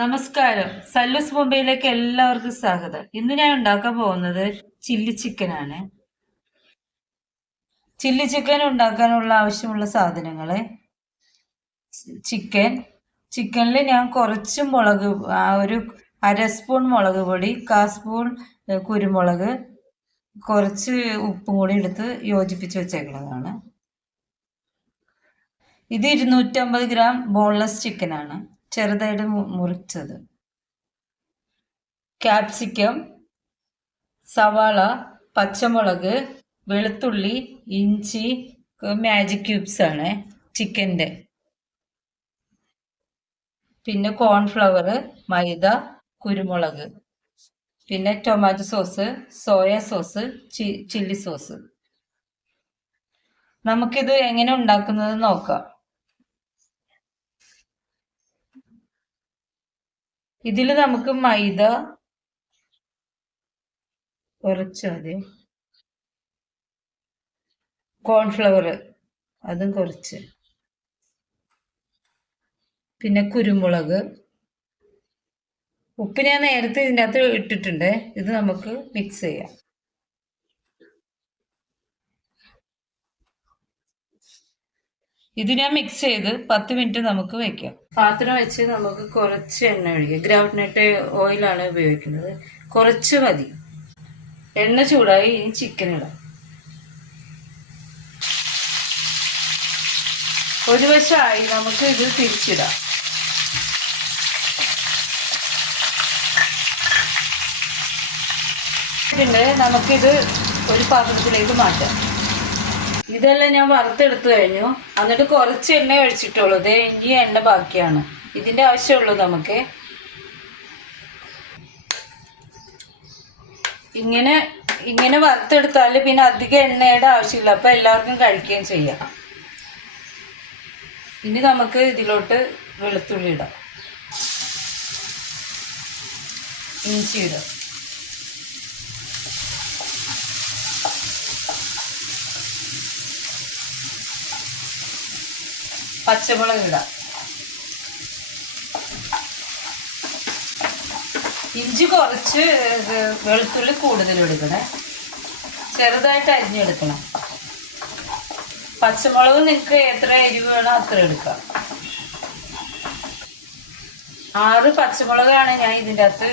നമസ്കാരം. സല്ലൂസ് മുംബൈയിലേക്ക് എല്ലാവർക്കും സ്വാഗതം. ഇന്ന് ഞാൻ ഉണ്ടാക്കാൻ പോകുന്നത് ചില്ലി ചിക്കനാണ്. ചില്ലി ചിക്കൻ ഉണ്ടാക്കാനുള്ള ആവശ്യമുള്ള സാധനങ്ങള്: ചിക്കനിൽ ഞാൻ കുറച്ച് മുളക്, ഒരു അര സ്പൂൺ മുളക് പൊടി, 1/4 സ്പൂൺ കുരുമുളക്, കുറച്ച് ഉപ്പും കൂടി എടുത്ത് യോജിപ്പിച്ച് വെച്ചേക്കുന്നതാണ്. ഇത് 250 ഗ്രാം ബോൺലെസ് ചിക്കനാണ്, ചെറുതായിട്ട് മുറിച്ചത്. ക്യാപ്സിക്കം, സവാള, പച്ചമുളക്, വെളുത്തുള്ളി, ഇഞ്ചി, മാജിക് ക്യൂബ്സ് ആണ് ചിക്കൻ്റെ. പിന്നെ കോൺഫ്ലവർ, മൈദ, കുരുമുളക്, പിന്നെ tomato sauce, soya sauce, chilli sauce. നമുക്കിത് എങ്ങനെ ഉണ്ടാക്കുന്നത് നോക്കാം. ഇതിൽ നമുക്ക് മൈദ കുറച്ച് മതി, കോൺഫ്ലവർ അതും കുറച്ച്, പിന്നെ കുരുമുളക്, ഉപ്പ് ഞാൻ നേരത്തെ ഇതിൻ്റെ അകത്ത് ഇട്ടിട്ടുണ്ട്. ഇത് നമുക്ക് മിക്സ് ചെയ്യാം. ഇത് ഞാൻ മിക്സ് ചെയ്ത് 10 മിനിറ്റ് നമുക്ക് വെക്കാം. പാത്രം വെച്ച് നമുക്ക് കുറച്ച് എണ്ണ ഒഴിക്കാം. ഗ്രൗണ്ട് നട്ട് ഓയിലാണ് ഉപയോഗിക്കുന്നത്, കുറച്ച് മതി. എണ്ണ ചൂടായി, ഇനി ചിക്കൻ ഇടാം. ഒരു വശമായി, നമുക്ക് ഇത് തിരിച്ചിടാം. പിന്നെ നമുക്കിത് ഒരു പാത്രത്തിലേക്ക് മാറ്റാം. ഇതെല്ലാം ഞാൻ വറുത്തെടുത്തു കഴിഞ്ഞു. എന്നിട്ട് കുറച്ച് എണ്ണ ഒഴിച്ചിട്ടുള്ളൂ. ഇനി എണ്ണ ബാക്കിയാണ്, ഇതിൻ്റെ ആവശ്യമുള്ളൂ നമുക്ക്. ഇങ്ങനെ വറുത്തെടുത്താൽ പിന്നെ അധികം എണ്ണയുടെ ആവശ്യമില്ല, അപ്പം എല്ലാവർക്കും കഴിക്കുകയും ചെയ്യാം. ഇനി നമുക്ക് ഇതിലോട്ട് വെളുത്തുള്ളി ഇടാം, ഇഞ്ചി ഇടാം, പച്ചമുളക് ഇടാം. ഇഞ്ചി കുറച്ച്, വെളുത്തുള്ളി കൂടുതൽ എടുക്കണേ, ചെറുതായിട്ട് അരിഞ്ഞെടുക്കണം. പച്ചമുളക് നിങ്ങൾക്ക് എത്ര എരിവ് വേണോ അത്ര എടുക്കാം. 6 പച്ചമുളകാണ് ഞാൻ ഇതിൻ്റെ അകത്ത്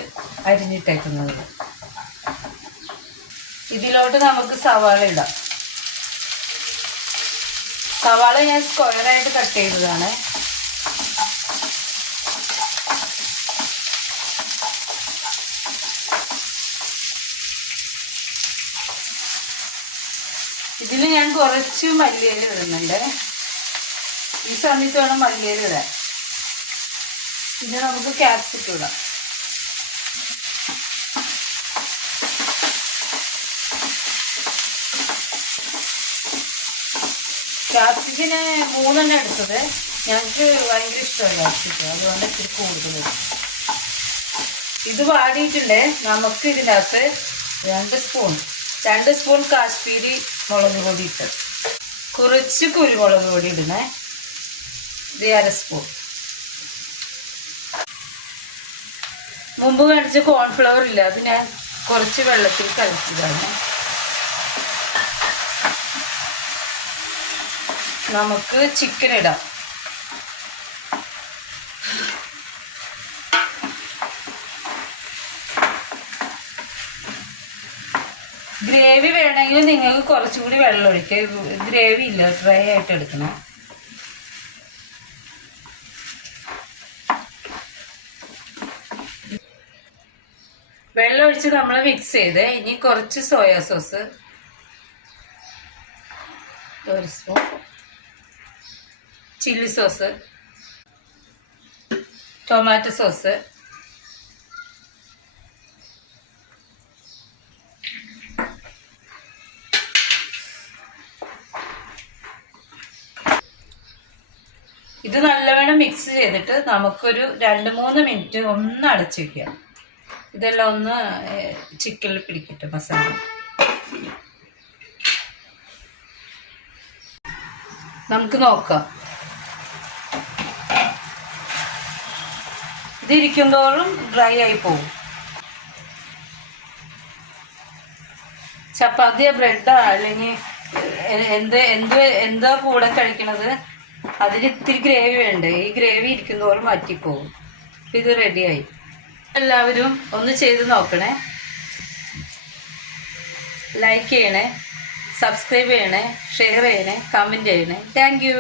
അരിഞ്ഞിട്ടേക്കുന്നത്. ഇതിലോട്ട് നമുക്ക് സവാള ഇടാം. സവാള ഞാൻ സ്ക്വയറായിട്ട് കട്ട് ചെയ്തതാണ്. ഇതിൽ ഞാൻ കുറച്ച് മല്ലിയില ഇടുന്നുണ്ട്. ഈ സമയത്ത് വേണം മല്ലിയില ഇടാൻ. പിന്നെ നമുക്ക് ക്യാപ്സിക്കം ഇടാം. ക്യാപ്സിക്കിന് 3 എണ്ണം എടുത്തത്. ഞങ്ങൾക്ക് ഭയങ്കര ഇഷ്ടമാണ് ക്യാപ്സിക്കം, അതുകൊണ്ട് ഇത്തിരി കൂടുതൽ ഇടും. ഇത് വാടിയിട്ടുണ്ട്. നമുക്ക് ഇതിനകത്ത് 2 സ്പൂൺ കാശ്മീരി മുളക് പൊടി ഇട്ട്, കുറച്ച് കുരുമുളക് പൊടി ഇടണേ. ഇത് 1/2 സ്പൂൺ. മുമ്പ് കാണിച്ച കോൺഫ്ലവർ ഇല്ല, അത് ഞാൻ കുറച്ച് വെള്ളത്തിൽ കലക്കിയതാണ്. നമുക്ക് ചിക്കൻ ഇടാം. ഗ്രേവി വേണമെങ്കിൽ നിങ്ങൾക്ക് കുറച്ചുകൂടി വെള്ളം ഒഴിക്കുക. ഗ്രേവി ഇല്ല, ഡ്രൈ ആയിട്ട് എടുക്കണം. വെള്ളം ഒഴിച്ച് നമ്മൾ മിക്സ് ചെയ്ത് ഇനി കുറച്ച് soya sauce, 1 spoon, chilli sauce, tomato sauce, ഇത് നല്ലവണ്ണം മിക്സ് ചെയ്തിട്ട് നമുക്കൊരു 2-3 മിനിറ്റ് ഒന്ന് അടച്ചു വയ്ക്കാം. ഇതെല്ലാം ഒന്ന് ചിക്കനിൽ പിടിക്കട്ടെ മസാല. നമുക്ക് നോക്കാം. ഇതിരിക്കുന്തോറും ഡ്രൈ ആയി പോകും. ചപ്പാത്തിയോ ബ്രെഡോ അല്ലെങ്കിൽ എന്താ കൂടെ കഴിക്കണത്, അതിൽ ഇത്തിരി ഗ്രേവി വേണ്ടേ. ഈ ഗ്രേവി ഇരിക്കുന്നതോറും വറ്റിപ്പോകും. ഇത് റെഡിയായി. എല്ലാവരും ഒന്ന് ചെയ്ത് നോക്കണേ. ലൈക്ക് ചെയ്യണേ, സബ്സ്ക്രൈബ് ചെയ്യണേ, ഷെയർ ചെയ്യണേ, കമൻറ്റ് ചെയ്യണേ. Thank you.